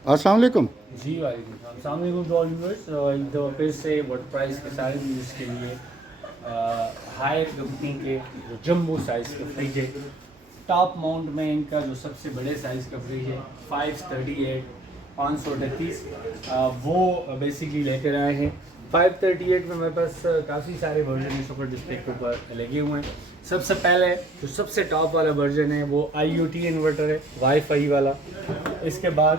अस्सलाम वालेकुम। जी वालेकुम टू ऑल व्यूअर्स। एक दफ़ा फिर से वर्ड प्राइस के सारे व्यूज़ के लिए हायर कंपनी के जो जम्बो साइज़ का फ्रिज है, टॉप माउंट में इनका जो सबसे बड़े साइज़ का फ्रिज है 538 538 वो बेसिकली लेकर आए हैं। 538 में मेरे पास काफ़ी सारे वर्जन इस ऊपर डिस्प्ले के ऊपर लगे हुए हैं। सबसे पहले जो सबसे टॉप वाला वर्जन है वो IoT इन्वर्टर है, वाईफाई वाला। इसके बाद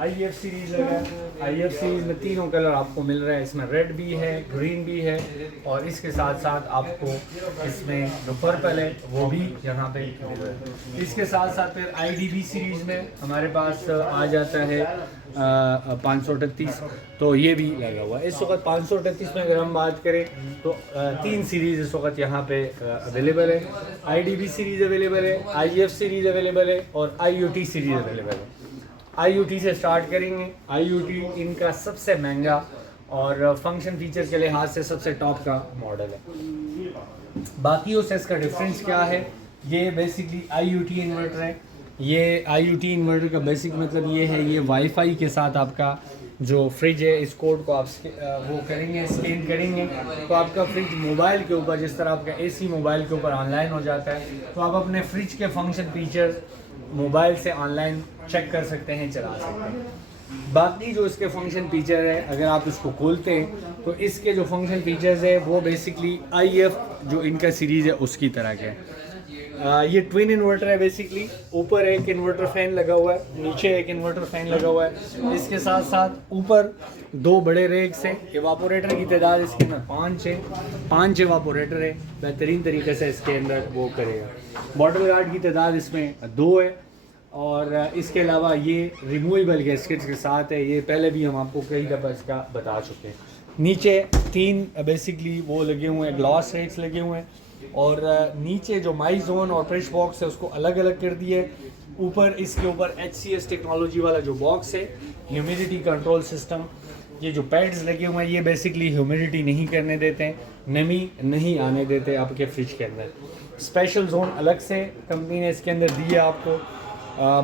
IF सीरीज़ लगा है। IF सीरीज़ में तीनों कलर आपको मिल रहा है, इसमें रेड भी है, ग्रीन भी है और इसके साथ साथ आपको इसमें जो पर्पल है वो भी यहाँ पे मिल रहा है। इसके साथ साथ फिर IDB सीरीज़ में हमारे पास आ जाता है 538, तो ये भी लगा हुआ है। इस वक्त 538 में अगर हम बात करें तो तीन सीरीज़ इस वक्त यहाँ पे अवेलेबल है। IDB सीरीज़ अवेलेबल है, IF सीरीज़ अवेलेबल है और IoT सीरीज़ अवेलेबल है। IoT से स्टार्ट करेंगे। IoT इनका सबसे महंगा और फंक्शन फीचर के लिहाज से सबसे टॉप का मॉडल है। बाकी से इसका डिफरेंस क्या है, ये बेसिकली IoT इन्वर्टर है। ये IoT इन्वर्टर का बेसिक मतलब ये है, ये वाईफाई के साथ आपका जो फ्रिज है, इस कोड को आप वो करेंगे, स्कैन करेंगे तो आपका फ्रिज मोबाइल के ऊपर, जिस तरह आपका AC मोबाइल के ऊपर ऑनलाइन हो जाता है, तो आप अपने फ्रिज के फंक्शन फीचर्स मोबाइल से ऑनलाइन चेक कर सकते हैं, चला सकते हैं। बाकी जो इसके फंक्शन फीचर है, अगर आप इसको खोलते हैं तो इसके जो फंक्शन फीचर्स है वो बेसिकली IF जो इनका सीरीज़ है उसकी तरह के हैं। ये ट्विन इन्वर्टर है बेसिकली। ऊपर एक इन्वर्टर फैन लगा हुआ है, नीचे एक इन्वर्टर फैन लगा हुआ है। इसके साथ साथ ऊपर दो बड़े रेक्स हैं। एवापोरेटर की तादाद इसके अंदर 5 है, 5 एवापोरेटर है, बेहतरीन तरीके से इसके अंदर वो करेगा। बॉटल गार्ड की तादाद इसमें 2 है और इसके अलावा ये रिमूवेबल गैस्केट्स के साथ है। ये पहले भी हम आपको कई दफ़ा इसका बता चुके हैं। नीचे 3 बेसिकली वो लगे हुए हैं, ग्लास रेक्स लगे हुए हैं और नीचे जो माई जोन और प्रेस बॉक्स है उसको अलग अलग कर दिए। ऊपर इसके ऊपर HCS टेक्नोलॉजी वाला जो बॉक्स है, ह्यूमिडिटी कंट्रोल सिस्टम, ये जो पैड्स लगे हुए हैं ये बेसिकली ह्यूमिडिटी नहीं करने देते हैं, नमी नहीं आने देते आपके फ्रिज के अंदर। स्पेशल जोन अलग से कंपनी ने इसके अंदर दिया आपको।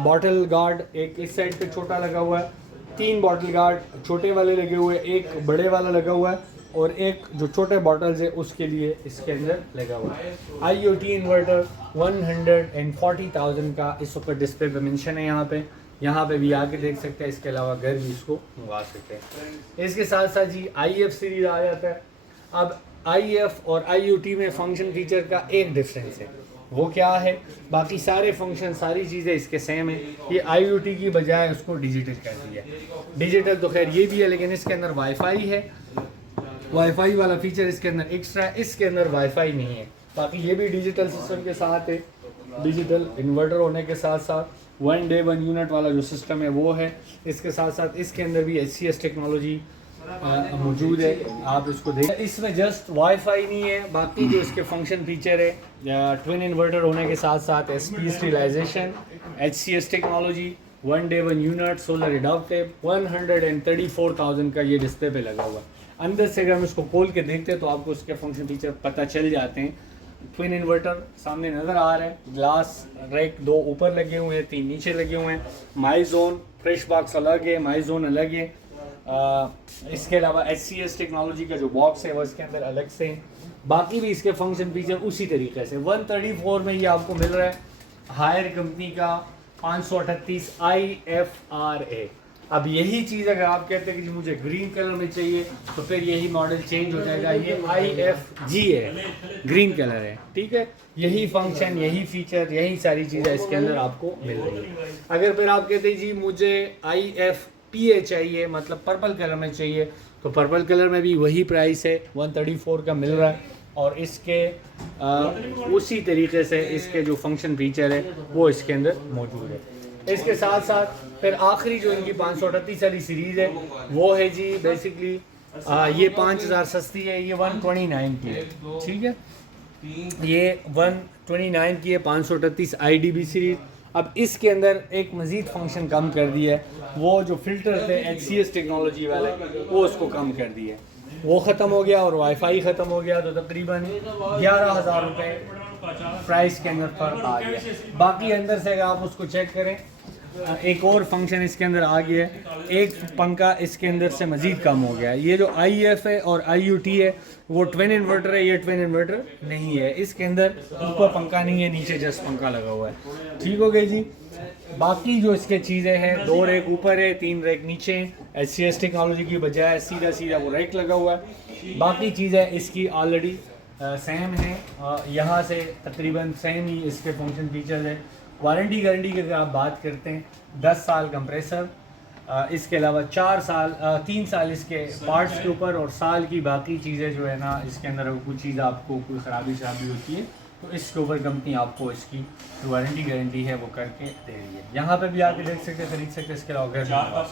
बॉटल गार्ड एक इस साइड पे छोटा लगा हुआ है, 3 बॉटल गार्ड छोटे वाले लगे हुए हैं, एक बड़े वाला लगा हुआ है और एक जो छोटे बॉटल्स है उसके लिए इसके अंदर लगा हुआ है। IoT इन्वर्टर 140,000 का इस वक्त डिस्प्ले पे मेंशन है। यहाँ पे भी आके देख सकते हैं। इसके अलावा घर भी इसको मंगवा सकते हैं। इसके साथ साथ जी IF सीरीज आ जाता है। अब IF और IoT में फंक्शन फीचर का एक डिफरेंस है, वो क्या है, बाकी सारे फंक्शन सारी चीज़ें इसके सेम है। ये IoT की बजाय उसको डिजिटल कर दिया। डिजिटल तो खैर ये भी है, लेकिन इसके अंदर वाईफाई है, वाईफाई वाला फीचर इसके अंदर एक्स्ट्रा है। इसके अंदर वाईफाई नहीं है। बाकी ये भी डिजिटल सिस्टम के साथ है। डिजिटल इन्वर्टर होने के साथ साथ 1 डे 1 यूनिट वाला जो सिस्टम है वो है। इसके साथ साथ इसके अंदर भी HCS टेक्नोलॉजी मौजूद है, आप इसको देख। इसमें जस्ट वाईफाई नहीं है, बाकी जो इसके फंक्शन फीचर है, ट्विन इन्वर्टर होने के साथ साथ SP sterilisation, HCS technology, 1 day 1 unit, solar adaptive, 134,000 का ये डिस्प्ले पे लगा हुआ है। अंदर से अगर हम इसको खोल के देखते हैं तो आपको उसके फंक्शन फीचर पता चल जाते हैं। ट्विन इन्वर्टर सामने नज़र आ रहा है, ग्लास रैक 2 ऊपर लगे हुए हैं, 3 नीचे लगे हुए हैं। माई जोन फ्रेश बॉक्स अलग है, माई जोन अलग है। इसके अलावा HCS टेक्नोलॉजी का जो बॉक्स है वो इसके अंदर अलग से है। बाकी भी इसके फंक्शन फीचर उसी तरीके से 134 में ये आपको मिल रहा है। हायर कंपनी का 538 IFRA। अब यही चीज़ अगर आप कहते हैं कि मुझे ग्रीन कलर में चाहिए तो फिर यही मॉडल चेंज हो जाएगा। ये IFG है, ग्रीन कलर है, ठीक है। यही फंक्शन, यही फीचर, यही सारी चीज़ें इसके अंदर आपको मिल रही है। अगर फिर आप कहते हैं जी मुझे IFPA चाहिए, मतलब पर्पल कलर में चाहिए, तो पर्पल कलर में भी वही प्राइस है, 134 का मिल रहा है। और इसके उसी तरीके से इसके जो फंक्शन फीचर है वो इसके अंदर मौजूद है। इसके साथ साथ फिर आखिरी जो इनकी 538 वाली सीरीज़ है वो है जी बेसिकली ये 5,000 सस्ती है, ये 129 की है, ठीक है। ये 129 की है 538 IDB सीरीज़। अब इसके अंदर एक मज़ीद फंक्शन कम कर दिया है, वो जो फिल्टर थे HCS टेक्नोलॉजी वाले वो उसको कम कर दिए, वो ख़त्म हो गया और वाईफाई ख़त्म हो गया, तो तकरीबन 11,000 रुपये प्राइस के अंदर फ़र्क आ गया। बाकी अंदर से अगर आप उसको चेक करें एक और फंक्शन इसके अंदर आ गया है, एक पंखा इसके अंदर से मज़ीद कम हो गया है। ये जो IF है और IUT है वो ट्विन इन्वर्टर है, ये ट्विन इन्वर्टर नहीं है। इसके अंदर ऊपर पंखा नहीं है, नीचे जस्ट पंखा लगा हुआ है। ठीक हो गई जी। बाकी जो इसके चीज़ें हैं, 2 रैक ऊपर है, 3 रैक नीचे हैं। SCS टेक्नोलॉजी की बजाय सीधा सीधा वो रैक लगा हुआ है। बाकी चीज़ें इसकी ऑलरेडी सेम है, यहाँ से तकरीबन सेम ही इसके फंक्शन फीचर्स है। वारंटी गारंटी की अगर आप बात करते हैं, 10 साल कंप्रेसर, इसके अलावा 3 साल इसके पार्ट्स के ऊपर, और साल की बाकी चीज़ें जो है ना, इसके अंदर अगर कुछ चीज़ आपको कोई ख़राबी शराबी होती है तो इसके ऊपर कंपनी आपको इसकी जो वारंटी गारंटी है वो करके दे रही है। यहाँ पे भी आके देख सकते, खरीद सकते। इसके अलावा